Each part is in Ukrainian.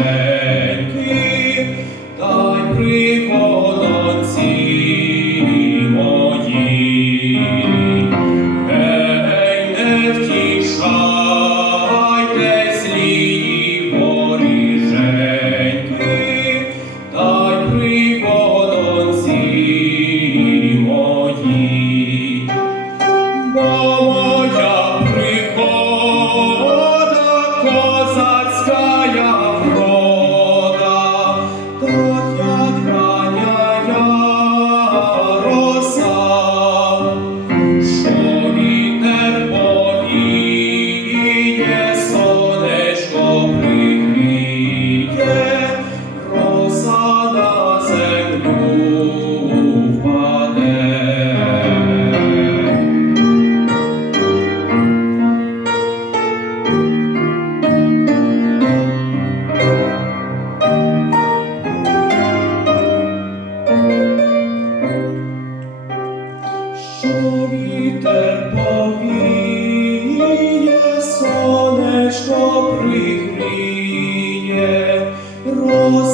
душеньки, та й приконці мої, Ей, не втішайте слі поріженьки, та й приконці мої. Бо Вітер повіє, сонечко пригріє, роз...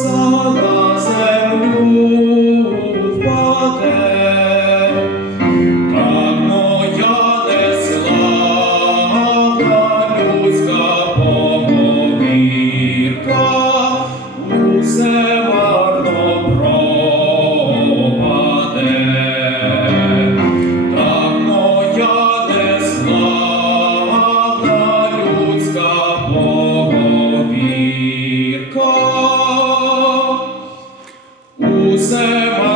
усе